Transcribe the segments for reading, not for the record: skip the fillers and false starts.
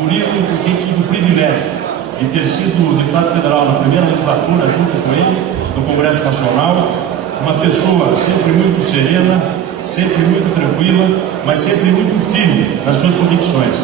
Murilo, com quem tive o privilégio de ter sido deputado federal na primeira legislatura, junto com ele, no Congresso Nacional, uma pessoa sempre muito serena, sempre muito tranquila, mas sempre muito firme nas suas convicções.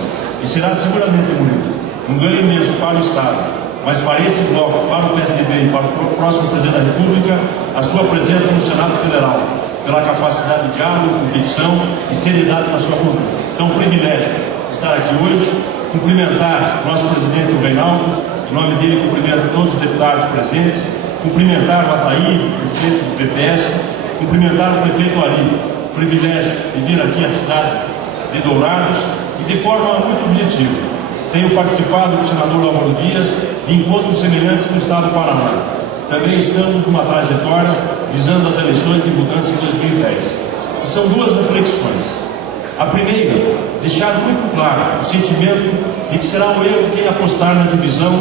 E será seguramente, Murilo, um ganho imenso para o Estado, mas para esse bloco, para o PSDB e para o próximo Presidente da República, a sua presença no Senado Federal, pela capacidade de diálogo, convicção e seriedade na sua conduta. Então, um privilégio estar aqui hoje, cumprimentar o nosso presidente, o Reinaldo, em nome dele cumprimento todos os deputados presentes, cumprimentar o Ataí, o prefeito do PPS, cumprimentar o prefeito Ari, o privilégio de vir aqui à cidade de Dourados e de forma muito objetiva. Tenho participado com o senador Álvaro Dias de encontros semelhantes no estado do Paraná. Também estamos numa trajetória visando as eleições de mudança em 2010. E são duas reflexões. A primeira, deixar muito claro o sentimento de que será um erro quem apostar na divisão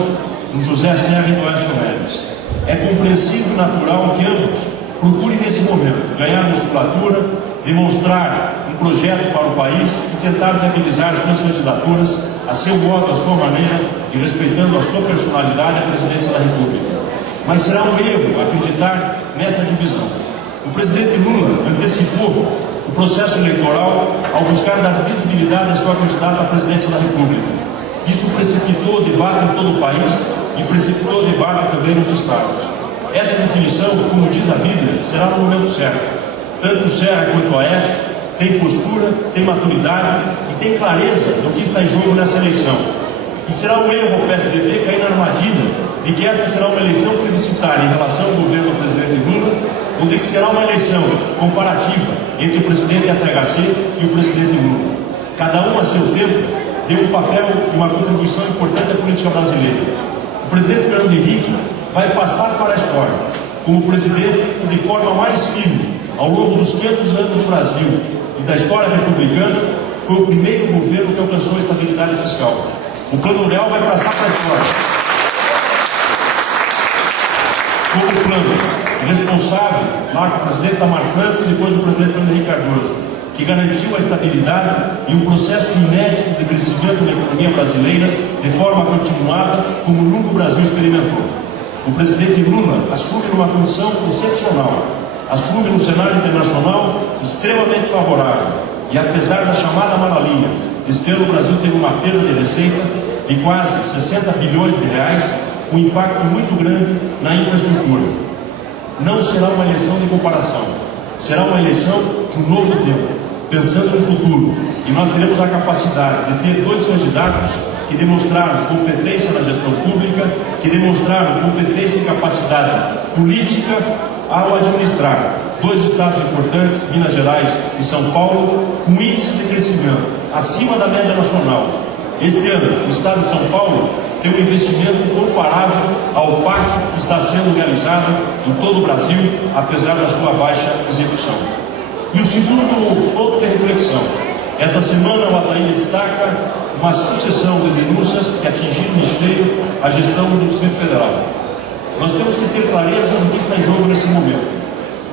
do José Serra e do Aécio Neves. É compreensível e natural que ambos procurem nesse momento ganhar musculatura, demonstrar um projeto para o país e tentar viabilizar suas candidaturas a seu modo, a sua maneira e respeitando a sua personalidade à presidência da República. Mas será um erro acreditar nessa divisão. O presidente Lula antecipou o processo eleitoral ao buscar dar visibilidade à sua candidata à presidência da República. Isso precipitou o debate em todo o país e precipitou o debate também nos estados. Essa definição, como diz a Bíblia, será no momento certo. Tanto o Serra quanto o Aécio tem postura, tem maturidade e tem clareza do que está em jogo nessa eleição. E será um erro o PSDB cair na armadilha de que essa será uma eleição plebiscitária em relação ao governo do presidente Lula, ou de que será uma eleição comparativa entre o presidente FHC e o presidente Lula. Cada um a seu tempo deu um papel e uma contribuição importante à política brasileira. O presidente Fernando Henrique vai passar para a história como presidente que, de forma mais firme, ao longo dos 500 anos do Brasil e da história republicana, foi o primeiro governo que alcançou a estabilidade fiscal. O Plano Real vai passar para a história como o plano responsável, lá com o presidente Itamar Franco e depois o presidente Fernando Henrique Cardoso, que garantiu a estabilidade e um processo inédito de crescimento da economia brasileira de forma continuada, como nunca o Brasil experimentou. O presidente Lula assume numa condição excepcional, assume num cenário internacional extremamente favorável e, apesar da chamada malalinha, este ano o Brasil teve uma perda de receita de quase 60 bilhões de reais, um impacto muito grande na infraestrutura. Não será uma eleição de comparação, será uma eleição de um novo tempo, pensando no futuro. E nós teremos a capacidade de ter dois candidatos que demonstraram competência na gestão pública, que demonstraram competência e capacidade política ao administrar dois estados importantes, Minas Gerais e São Paulo, com índices de crescimento acima da média nacional. Este ano, o estado de São Paulo tem um investimento comparável ao PAC que está sendo realizado em todo o Brasil, apesar da sua baixa execução. E o segundo ponto de reflexão. Esta semana o Ataí destaca uma sucessão de denúncias que atingiram em cheio a gestão do Distrito Federal. Nós temos que ter clareza do que está em jogo nesse momento.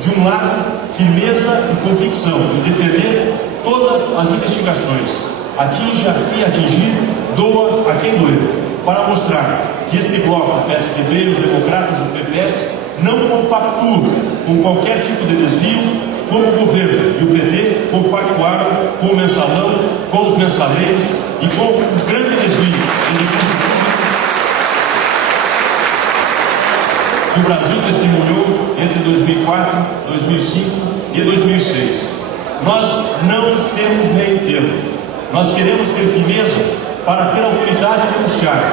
De um lado, firmeza e convicção em defender todas as investigações. Atinja a quem atingir, doa a quem doer. Para mostrar que este bloco, o PSDB, os democratas e o PPS, não compactuam com qualquer tipo de desvio, como o governo e o PT compactuaram com o mensalão, com os mensaleiros e com o grande desvio de recursos que o Brasil testemunhou entre 2004, 2005 e 2006. Nós não temos meio termo. Nós queremos ter firmeza para ter autoridade de denunciar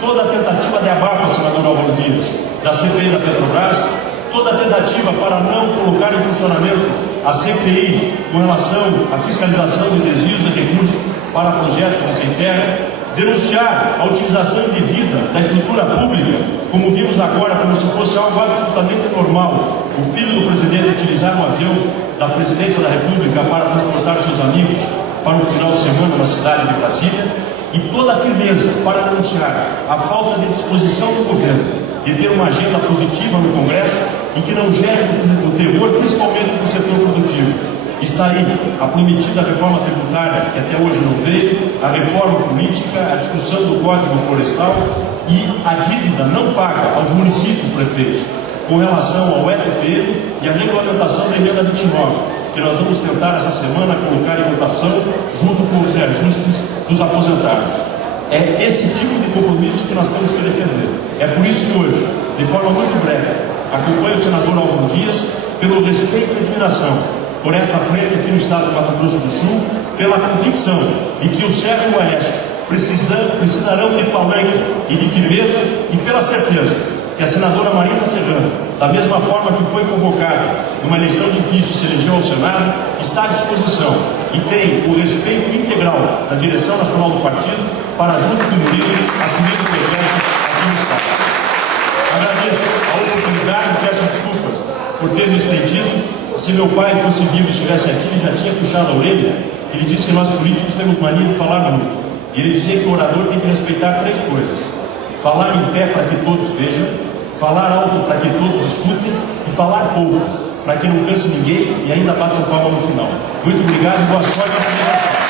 toda a tentativa de abafa, senador Álvaro Dias, da CPI da Petrobras, toda a tentativa para não colocar em funcionamento a CPI com relação à fiscalização de desvios de recursos para projetos de sem terra, denunciar a utilização indevida da estrutura pública, como vimos agora, como se fosse algo absolutamente normal, o filho do presidente utilizar um avião da presidência da República para transportar seus amigos para o final de semana na cidade de Brasília, e toda a firmeza para denunciar a falta de disposição do governo de ter uma agenda positiva no Congresso e que não gere o terror, principalmente do setor produtivo. Está aí a prometida reforma tributária, que até hoje não veio, a reforma política, a discussão do Código Florestal e a dívida não paga aos municípios prefeitos com relação ao ETPM e a regulamentação da emenda 29, que nós vamos tentar essa semana colocar em votação junto com os reajustes dos aposentados. É esse tipo de compromisso que nós temos que defender. É por isso que hoje, de forma muito breve, acompanho o senador Álvaro Dias pelo respeito e admiração por essa frente aqui no estado do Mato Grosso do Sul, pela convicção de que o Cerro e o Oeste precisarão de palanque e de firmeza, e pela certeza que a senadora Marisa Serrano, da mesma forma que foi convocada numa eleição difícil, se elegeu ao Senado, está à disposição e tem o respeito integral da direção nacional do partido para, junto com o Murilo, assumir o projeto aqui no estado. Agradeço a oportunidade e peço desculpas por ter me estendido. Se meu pai fosse vivo e estivesse aqui, ele já tinha puxado a orelha. Ele disse que nós políticos temos mania de falar muito. E ele dizia que o orador tem que respeitar 3 coisas: falar em pé para que todos vejam, falar alto para que todos escutem e falar pouco, para que não canse ninguém e ainda batam palma no final. Muito obrigado e boa sorte.